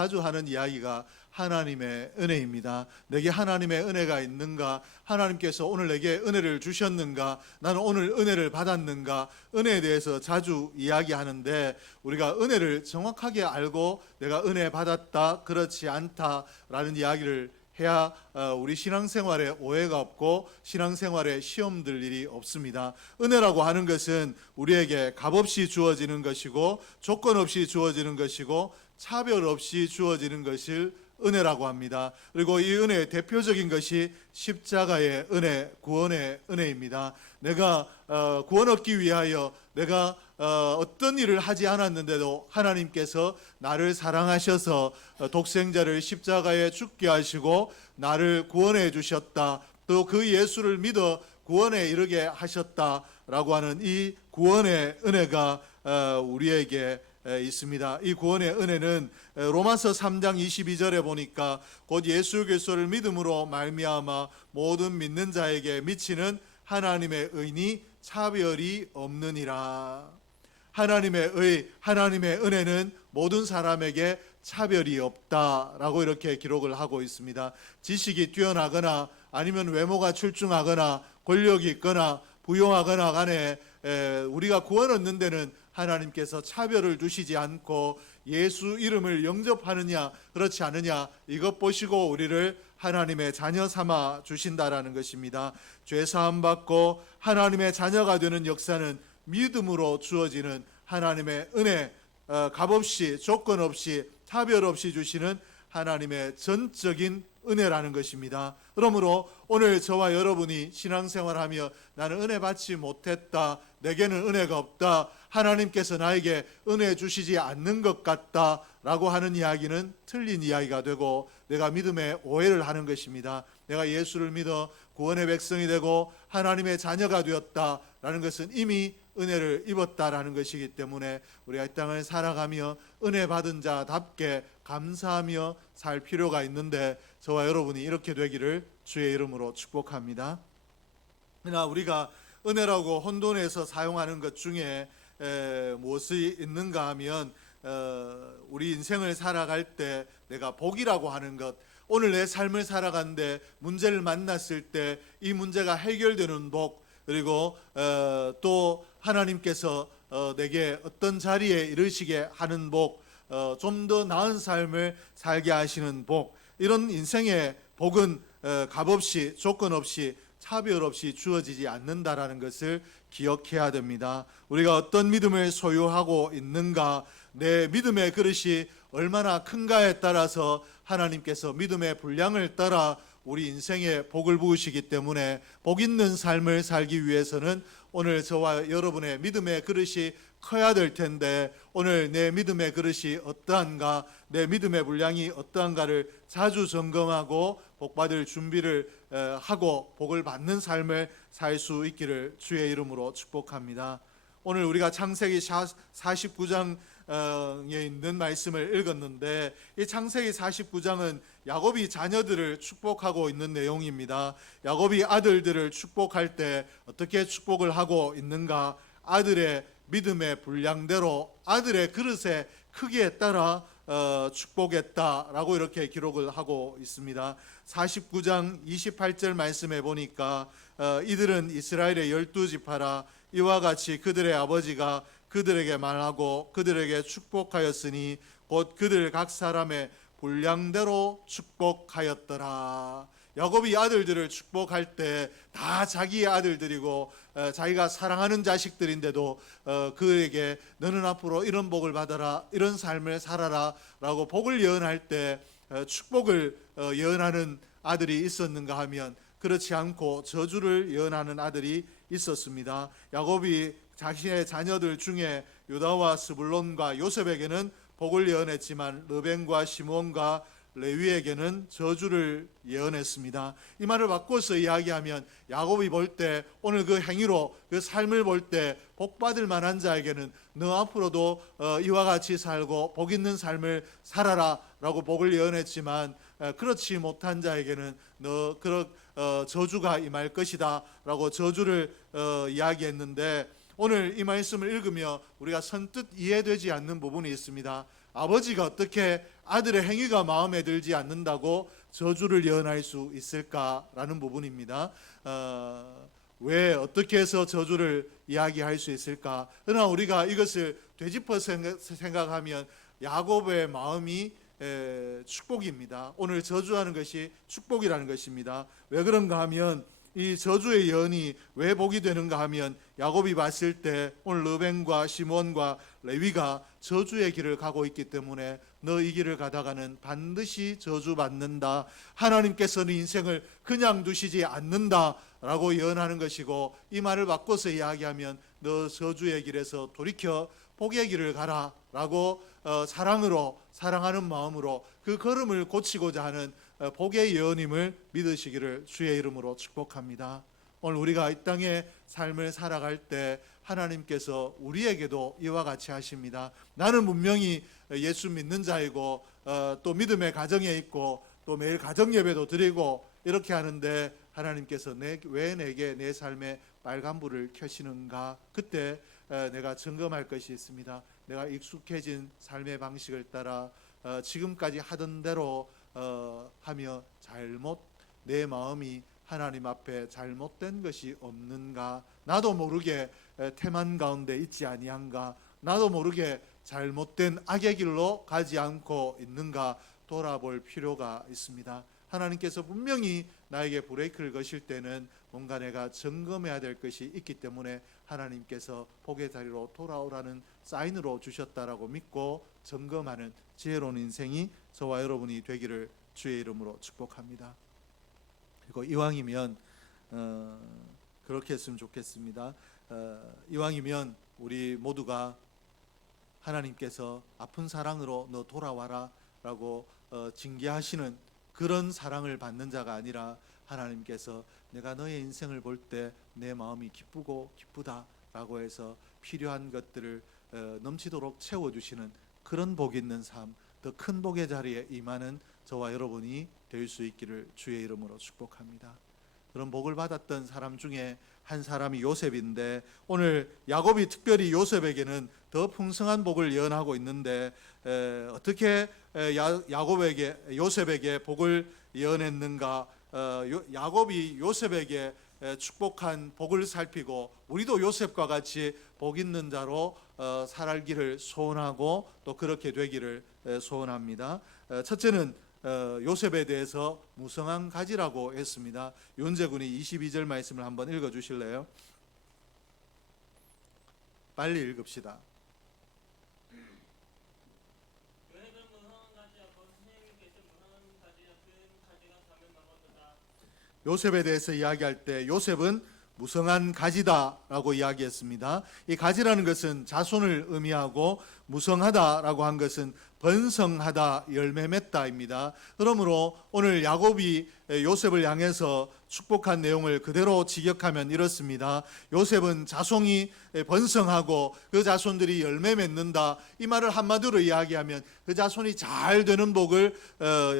자주 하는 이야기가 하나님의 은혜입니다. 내게 하나님의 은혜가 있는가? 하나님께서 오늘 내게 은혜를 주셨는가? 나는 오늘 은혜를 받았는가? 은혜에 대해서 자주 이야기하는데, 우리가 은혜를 정확하게 알고 내가 은혜 받았다, 그렇지 않다라는 이야기를 해야 우리 신앙생활에 오해가 없고 신앙생활에 시험 들 일이 없습니다. 은혜라고 하는 것은 우리에게 값없이 주어지는 것이고 조건 없이 주어지는 것이고 차별 없이 주어지는 것을 은혜라고 합니다. 그리고 이 은혜의 대표적인 것이 십자가의 은혜, 구원의 은혜입니다. 내가 구원 얻기 위하여 내가 어떤 일을 하지 않았는데도 하나님께서 나를 사랑하셔서 독생자를 십자가에 죽게 하시고 나를 구원해 주셨다. 또 그 예수를 믿어 구원에 이르게 하셨다라고 하는 이 구원의 은혜가 우리에게 있습니다. 이 구원의 은혜는 로마서 3장 22절에 보니까 곧 예수 그리스도를 믿음으로 말미암아 모든 믿는 자에게 미치는 하나님의 의니 차별이 없느니라. 하나님의 은혜는 모든 사람에게 차별이 없다라고 이렇게 기록을 하고 있습니다. 지식이 뛰어나거나 아니면 외모가 출중하거나 권력이 있거나 부유하거나 간에 우리가 구원 얻는 데는 하나님께서 차별을 두시지 않고 예수 이름을 영접하느냐 그렇지 않느냐 이것 보시고 우리를 하나님의 자녀 삼아 주신다라는 것입니다. 죄 사함 받고 하나님의 자녀가 되는 역사는 믿음으로 주어지는 하나님의 은혜, 값없이 조건 없이 차별 없이 주시는 하나님의 전적인 은혜라는 것입니다. 그러므로 오늘 저와 여러분이 신앙생활하며 나는 은혜 받지 못했다, 내게는 은혜가 없다, 하나님께서 나에게 은혜 주시지 않는 것 같다 라고 하는 이야기는 틀린 이야기가 되고 내가 믿음에 오해를 하는 것입니다. 내가 예수를 믿어 구원의 백성이 되고 하나님의 자녀가 되었다라는 것은 이미 은혜를 입었다라는 것이기 때문에 우리가 이 땅을 살아가며 은혜 받은 자답게 감사하며 살 필요가 있는데 저와 여러분이 이렇게 되기를 주의 이름으로 축복합니다. 그러나 우리가 은혜라고 혼돈해서 사용하는 것 중에 무엇이 있는가 하면 우리 인생을 살아갈 때 내가 복이라고 하는 것, 오늘 내 삶을 살아가는데 문제를 만났을 때 이 문제가 해결되는 복, 그리고 또 하나님께서 내게 어떤 자리에 이르시게 하는 복, 좀 더 나은 삶을 살게 하시는 복, 이런 인생의 복은 값없이 조건 없이 차별 없이 주어지지 않는다라는 것을 기억해야 됩니다. 우리가 어떤 믿음을 소유하고 있는가, 내 믿음의 그릇이 얼마나 큰가에 따라서 하나님께서 믿음의 분량을 따라 우리 인생에 복을 부으시기 때문에 복 있는 삶을 살기 위해서는 오늘 저와 여러분의 믿음의 그릇이 커야 될 텐데 오늘 내 믿음의 그릇이 어떠한가, 내 믿음의 분량이 어떠한가를 자주 점검하고 복받을 준비를 하고 복을 받는 삶을 살 수 있기를 주의 이름으로 축복합니다. 오늘 우리가 창세기 49장에 있는 말씀을 읽었는데 이 창세기 49장은 야곱이 자녀들을 축복하고 있는 내용입니다. 야곱이 아들들을 축복할 때 어떻게 축복을 하고 있는가? 아들의 믿음의 분량대로 아들의 그릇의 크기에 따라 축복했다라고 이렇게 기록을 하고 있습니다. 49장 28절 말씀에 보니까 이들은 이스라엘의 12지파라 이와 같이 그들의 아버지가 그들에게 말하고 그들에게 축복하였으니 곧 그들 각 사람의 분량대로 축복하였더라. 야곱이 아들들을 축복할 때 다 자기의 아들들이고 자기가 사랑하는 자식들인데도 그에게 너는 앞으로 이런 복을 받아라, 이런 삶을 살아라 라고 복을 예언할 때 축복을 예언하는 아들이 있었는가 하면 그렇지 않고 저주를 예언하는 아들이 있었습니다. 야곱이 자신의 자녀들 중에 유다와 스불론과 요셉에게는 복을 예언했지만 르벤과 시므온과 레위에게는 저주를 예언했습니다. 이 말을 바꿔서 이야기하면 야곱이 볼 때 오늘 그 행위로 그 삶을 볼 때 복받을 만한 자에게는 너 앞으로도 이와 같이 살고 복 있는 삶을 살아라 라고 복을 예언했지만 그렇지 못한 자에게는 너 저주가 임할 것이다 라고 저주를 이야기했는데 오늘 이 말씀을 읽으며 우리가 선뜻 이해되지 않는 부분이 있습니다. 아버지가 어떻게 아들의 행위가 마음에 들지 않는다고 저주를 예언할 수 있을까라는 부분입니다. 왜 어떻게 해서 저주를 이야기할 수 있을까? 그러나 우리가 이것을 되짚어 생각하면 야곱의 마음이 축복입니다. 오늘 저주하는 것이 축복이라는 것입니다. 왜 그런가 하면 이 저주의 예언이 왜 복이 되는가 하면 야곱이 봤을 때 오늘 르벤과 시몬과 레위가 저주의 길을 가고 있기 때문에 너 이 길을 가다가는 반드시 저주받는다. 하나님께서는 인생을 그냥 두시지 않는다 라고 예언하는 것이고, 이 말을 바꿔서 이야기하면 너 저주의 길에서 돌이켜 복의 길을 가라 라고 사랑하는 마음으로 그 걸음을 고치고자 하는 복의 예언임을 믿으시기를 주의 이름으로 축복합니다. 오늘 우리가 이 땅의 삶을 살아갈 때 하나님께서 우리에게도 이와 같이 하십니다. 나는 분명히 예수 믿는 자이고 또 믿음의 가정에 있고 또 매일 가정 예배도 드리고 이렇게 하는데 하나님께서 왜 내게 내 삶에 빨간불을 켜시는가? 그때 내가 점검할 것이 있습니다. 내가 익숙해진 삶의 방식을 따라 지금까지 하던 대로 하며 내 마음이 하나님 앞에 잘못된 것이 없는가? 나도 모르게 태만 가운데 있지 아니한가? 나도 모르게 잘못된 악의 길로 가지 않고 있는가? 돌아볼 필요가 있습니다. 하나님께서 분명히 나에게 브레이크를 거실 때는 뭔가 내가 점검해야 될 것이 있기 때문에 하나님께서 복의 자리로 돌아오라는 사인으로 주셨다라고 믿고 점검하는 지혜로운 인생이 저와 여러분이 되기를 주의 이름으로 축복합니다. 그리고 이왕이면 그렇게 했으면 좋겠습니다. 이왕이면 우리 모두가 하나님께서 아픈 사랑으로 너 돌아와라 라고 징계하시는 그런 사랑을 받는 자가 아니라 하나님께서 내가 너의 인생을 볼 때 내 마음이 기쁘고 기쁘다 라고 해서 필요한 것들을 넘치도록 채워주시는 그런 복 있는 삶, 더 큰 복의 자리에 임하는 저와 여러분이 될 수 있기를 주의 이름으로 축복합니다. 그런 복을 받았던 사람 중에 한 사람이 요셉인데, 오늘 야곱이 특별히 요셉에게는 더 풍성한 복을 예언하고 있는데 어떻게 요셉에게 복을 예언했는가? 야곱이 요셉에게 축복한 복을 살피고 우리도 요셉과 같이 복 있는 자로 살기를 소원하고 또 그렇게 되기를 소원합니다. 첫째는 요셉에 대해서 무성한 가지라고 했습니다. 윤재군이 22절 말씀을 한번 읽어주실래요? 빨리 읽읍시다. 요셉에 대해서 이야기할 때 요셉은 무성한 가지다라고 이야기했습니다. 이 가지라는 것은 자손을 의미하고 무성하다라고 한 것은 번성하다, 열매 맺다입니다. 그러므로 오늘 야곱이 요셉을 향해서 축복한 내용을 그대로 직역하면 이렇습니다. 요셉은 자손이 번성하고 그 자손들이 열매 맺는다. 이 말을 한마디로 이야기하면 그 자손이 잘 되는 복을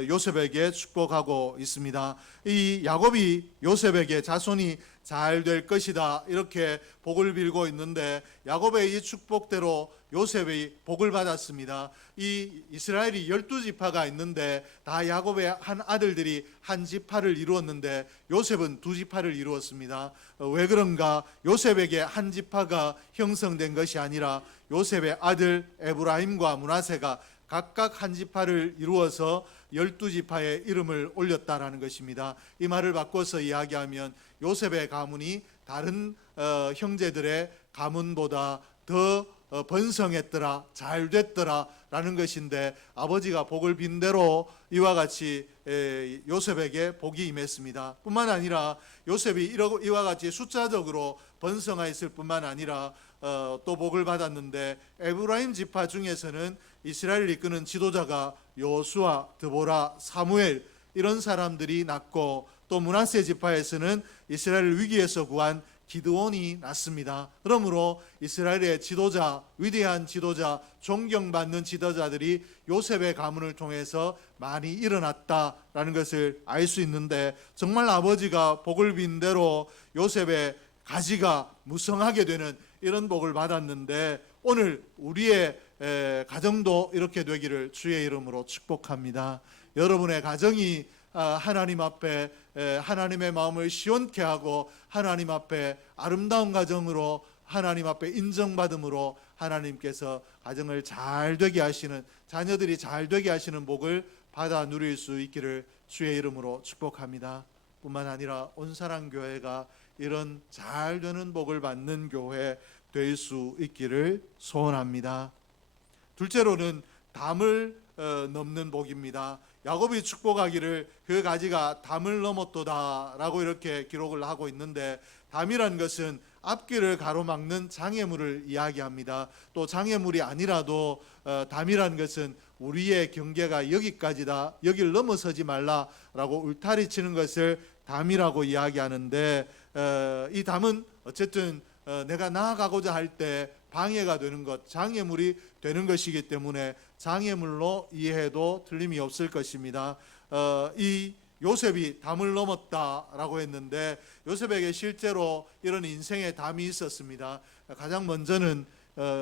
요셉에게 축복하고 있습니다. 이 야곱이 요셉에게 자손이 잘 될 것이다 이렇게 복을 빌고 있는데, 야곱의 이 축복대로 요셉이 복을 받았습니다. 이 이스라엘이 12지파가 있는데 다 야곱의 한 아들들이 한 지파를 이루었는데 요셉은 두 지파를 이루었습니다. 왜 그런가? 요셉에게 한 지파가 형성된 것이 아니라 요셉의 아들 에브라임과 므낫세가 각각 한 지파를 이루어서 12지파의 이름을 올렸다라는 것입니다. 이 말을 바꿔서 이야기하면 요셉의 가문이 다른 형제들의 가문보다 더 번성했더라, 잘 됐더라 라는 것인데, 아버지가 복을 빈 대로 이와 같이 요셉에게 복이 임했습니다. 뿐만 아니라 요셉이 이와 같이 숫자적으로 번성하였을 뿐만 아니라 또 복을 받았는데, 에브라임 지파 중에서는 이스라엘을 이끄는 지도자가 여호수아, 드보라, 사무엘 이런 사람들이 났고, 또 므낫세 지파에서는 이스라엘 위기에서 구한 기드온이 났습니다. 그러므로 이스라엘의 지도자, 위대한 지도자, 존경받는 지도자들이 요셉의 가문을 통해서 많이 일어났다라는 것을 알 수 있는데, 정말 아버지가 복을 빈 대로 요셉의 가지가 무성하게 되는 이런 복을 받았는데, 오늘 우리의 가정도 이렇게 되기를 주의 이름으로 축복합니다. 여러분의 가정이 하나님 앞에 하나님의 마음을 시원케 하고 하나님 앞에 아름다운 가정으로 하나님 앞에 인정받음으로 하나님께서 가정을 잘 되게 하시는, 자녀들이 잘 되게 하시는 복을 받아 누릴 수 있기를 주의 이름으로 축복합니다. 뿐만 아니라 온사랑교회가 이런 잘 되는 복을 받는 교회 될 수 있기를 소원합니다. 둘째로는 담을 넘는 복입니다. 야곱이 축복하기를 그 가지가 담을 넘었도다 라고 이렇게 기록을 하고 있는데, 담이란 것은 앞길을 가로막는 장애물을 이야기합니다. 또 장애물이 아니라도 담이란 것은 우리의 경계가 여기까지다, 여기를 넘어서지 말라라고 울타리 치는 것을 담이라고 이야기하는데, 이 담은 어쨌든 내가 나아가고자 할 때 방해가 되는 것, 장애물이 되는 것이기 때문에 장애물로 이해해도 틀림이 없을 것입니다. 이 요셉이 담을 넘었다라고 했는데, 요셉에게 실제로 이런 인생의 담이 있었습니다. 가장 먼저는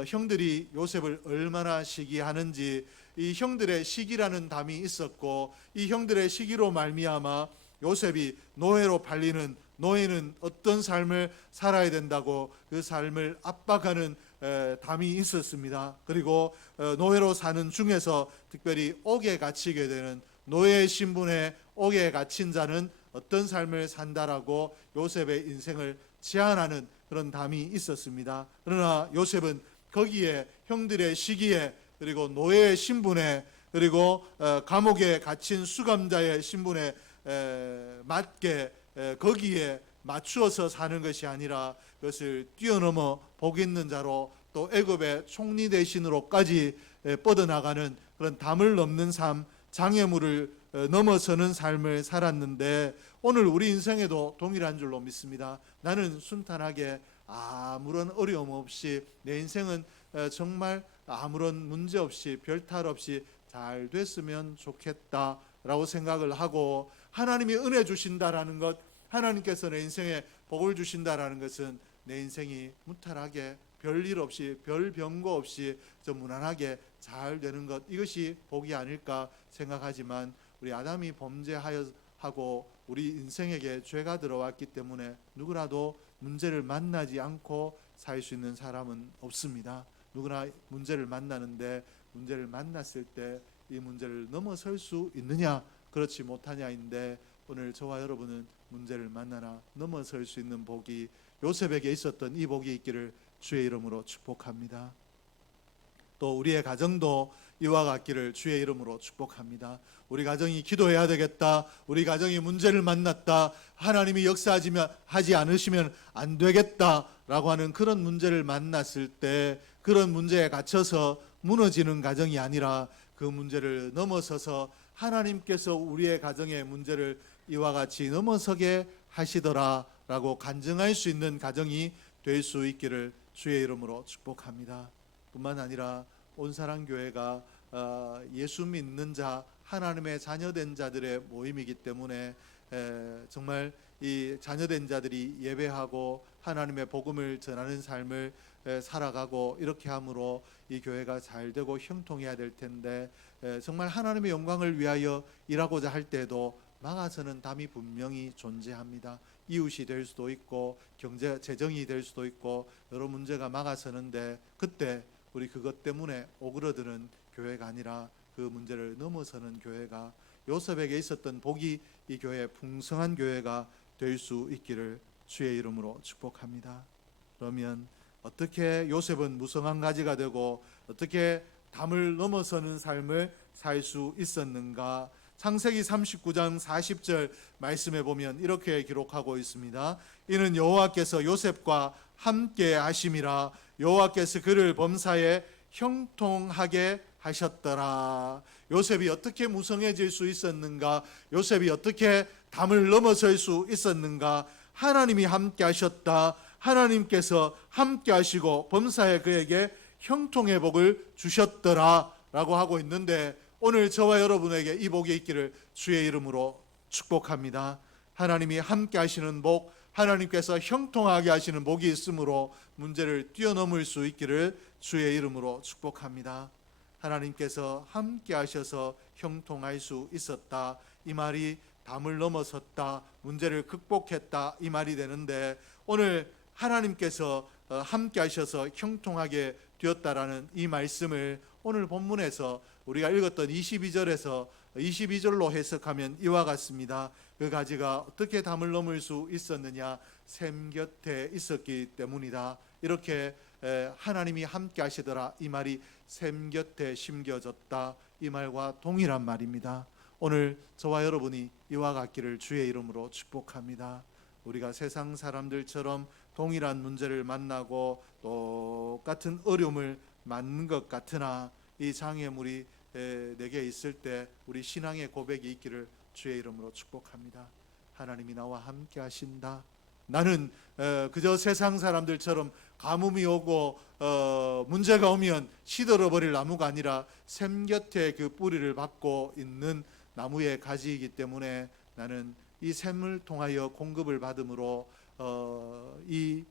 형들이 요셉을 얼마나 시기하는지, 이 형들의 시기라는 담이 있었고, 이 형들의 시기로 말미암아 요셉이 노예로 팔리는, 노예는 어떤 삶을 살아야 된다고 그 삶을 압박하는 담이 있었습니다. 그리고 노예로 사는 중에서 특별히 옥에 갇히게 되는, 노예 신분에 옥에 갇힌 자는 어떤 삶을 산다라고 요셉의 인생을 제한하는 그런 담이 있었습니다. 그러나 요셉은 거기에 형들의 시기에, 그리고 노예의 신분에, 그리고 감옥에 갇힌 수감자의 신분에 맞게 거기에 맞추어서 사는 것이 아니라 그것을 뛰어넘어 복 있는 자로, 또 애굽의 총리 대신으로까지 뻗어나가는 그런 담을 넘는 삶, 장애물을 넘어서는 삶을 살았는데, 오늘 우리 인생에도 동일한 줄로 믿습니다. 나는 순탄하게 아무런 어려움 없이, 내 인생은 정말 아무런 문제 없이, 별탈 없이 잘 됐으면 좋겠다라고 생각을 하고, 하나님이 은혜 주신다라는 것, 하나님께서 내 인생에 복을 주신다라는 것은 내 인생이 무탈하게 별일 없이, 별 병고 없이 좀 무난하게 잘 되는 것, 이것이 복이 아닐까 생각하지만, 우리 아담이 범죄하고 우리 인생에게 죄가 들어왔기 때문에 누구라도 문제를 만나지 않고 살 수 있는 사람은 없습니다. 누구나 문제를 만나는데, 문제를 만났을 때 이 문제를 넘어설 수 있느냐, 그렇지 못하냐인데, 오늘 저와 여러분은 문제를 만나나 넘어설 수 있는 복이, 요셉에게 있었던 이 복이 있기를 주의 이름으로 축복합니다. 또 우리의 가정도 이와 같기를 주의 이름으로 축복합니다. 우리 가정이 기도해야 되겠다, 우리 가정이 문제를 만났다, 하나님이 역사하지 않으시면 안 되겠다라고 하는 그런 문제를 만났을 때, 그런 문제에 갇혀서 무너지는 가정이 아니라 그 문제를 넘어서서 하나님께서 우리의 가정의 문제를 이와 같이 넘어서게 하시더라라고 간증할 수 있는 가정이 될 수 있기를 주의 이름으로 축복합니다. 뿐만 아니라 온사랑교회가 예수 믿는 자, 하나님의 자녀된 자들의 모임이기 때문에 정말 이 자녀된 자들이 예배하고 하나님의 복음을 전하는 삶을 살아가고, 이렇게 함으로 이 교회가 잘 되고 형통해야 될 텐데, 정말 하나님의 영광을 위하여 일하고자 할 때도 막아서는 담이 분명히 존재합니다. 이웃이 될 수도 있고, 경제 재정이 될 수도 있고, 여러 문제가 막아서는데, 그때 우리 그것 때문에 오그러드는 교회가 아니라 그 문제를 넘어서는 교회가, 요셉에게 있었던 복이 이 교회 풍성한 교회가 될 수 있기를 주의 이름으로 축복합니다. 그러면 어떻게 요셉은 무성한 가지가 되고 어떻게 담을 넘어서는 삶을 살 수 있었는가? 창세기 39장 40절 말씀에 보면 이렇게 기록하고 있습니다. 이는 여호와께서 요셉과 함께 하심이라, 여호와께서 그를 범사에 형통하게 하셨더라. 요셉이 어떻게 무성해질 수 있었는가? 요셉이 어떻게 담을 넘어설 수 있었는가? 하나님이 함께 하셨다. 하나님께서 함께 하시고 범사에 그에게 형통의 복을 주셨더라 라고 하고 있는데, 오늘 저와 여러분에게 이 복이 있기를 주의 이름으로 축복합니다. 하나님이 함께 하시는 복, 하나님께서 형통하게 하시는 복이 있으므로 문제를 뛰어넘을 수 있기를 주의 이름으로 축복합니다. 하나님께서 함께 하셔서 형통할 수 있었다, 이 말이 담을 넘어섰다, 문제를 극복했다, 이 말이 되는데, 오늘 하나님께서 함께 하셔서 형통하게 되었다라는 이 말씀을 오늘 본문에서 우리가 읽었던 22절에서 22절로 해석하면 이와 같습니다. 그 가지가 어떻게 담을 넘을 수 있었느냐? 샘 곁에 있었기 때문이다. 이렇게 하나님이 함께 하시더라, 이 말이 샘 곁에 심겨졌다, 이 말과 동일한 말입니다. 오늘 저와 여러분이 이와 같기를 주의 이름으로 축복합니다. 우리가 세상 사람들처럼 동일한 문제를 만나고 똑같은 어려움을 맞는 것 같으나, 이 장애물이 내게 있을 때 우리 신앙의 고백이 있기를 주의 이름으로 축복합니다. 하나님이 나와 함께 하신다. 나는 그저 세상 사람들처럼 가뭄이 오고 문제가 오면 시들어버릴 나무가 아니라 샘 곁에 그 뿌리를 받고 있는 나무의 가지이기 때문에 나는 이 샘을 통하여 공급을 받음으로 이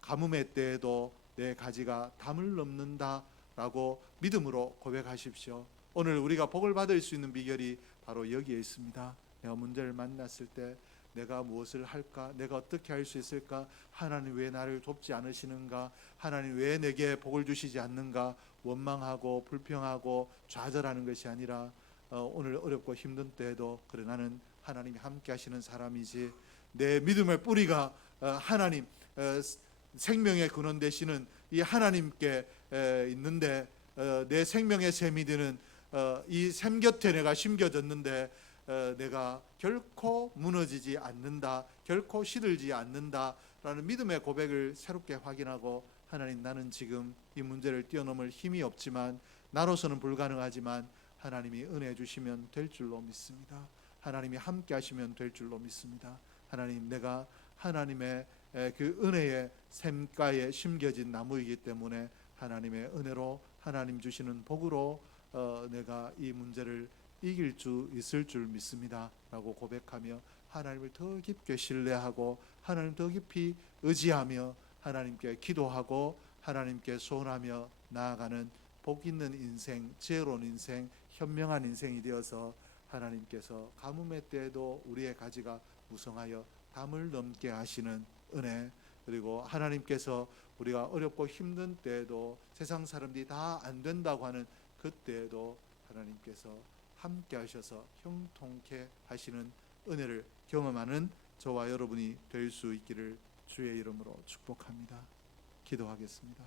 가뭄의 때에도 내 가지가 담을 넘는다라고 믿음으로 고백하십시오. 오늘 우리가 복을 받을 수 있는 비결이 바로 여기에 있습니다. 내가 문제를 만났을 때 내가 무엇을 할까? 내가 어떻게 할 수 있을까? 하나님 왜 나를 돕지 않으시는가? 하나님 왜 내게 복을 주시지 않는가? 원망하고 불평하고 좌절하는 것이 아니라 오늘 어렵고 힘든 때에도 그래, 나는 하나님이 함께 하시는 사람이지, 내 믿음의 뿌리가 하나님, 생명의 근원 되시는 이 하나님께 있는데, 내 생명의 샘이 되는 이 샘 곁에 내가 심겨졌는데 내가 결코 무너지지 않는다, 결코 시들지 않는다라는 믿음의 고백을 새롭게 확인하고, 하나님, 나는 지금 이 문제를 뛰어넘을 힘이 없지만, 나로서는 불가능하지만 하나님이 은혜 주시면 될 줄로 믿습니다. 하나님이 함께 하시면 될 줄로 믿습니다. 하나님, 내가 하나님의 그 은혜의 샘가에 심겨진 나무이기 때문에 하나님의 은혜로, 하나님 주시는 복으로 내가 이 문제를 이길 수 있을 줄 믿습니다 라고 고백하며 하나님을 더 깊게 신뢰하고 하나님 더 깊이 의지하며 하나님께 기도하고 하나님께 소원하며 나아가는 복 있는 인생, 지혜로운 인생, 현명한 인생이 되어서 하나님께서 가뭄의 때에도 우리의 가지가 무성하여 담을 넘게 하시는 은혜, 그리고 하나님께서 우리가 어렵고 힘든 때에도 세상 사람들이 다 안 된다고 하는 그때에도 하나님께서 함께 하셔서 형통케 하시는 은혜를 경험하는 저와 여러분이 될 수 있기를 주의 이름으로 축복합니다. 기도하겠습니다.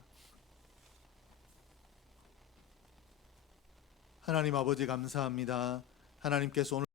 하나님 아버지, 감사합니다. 하나님께서 오늘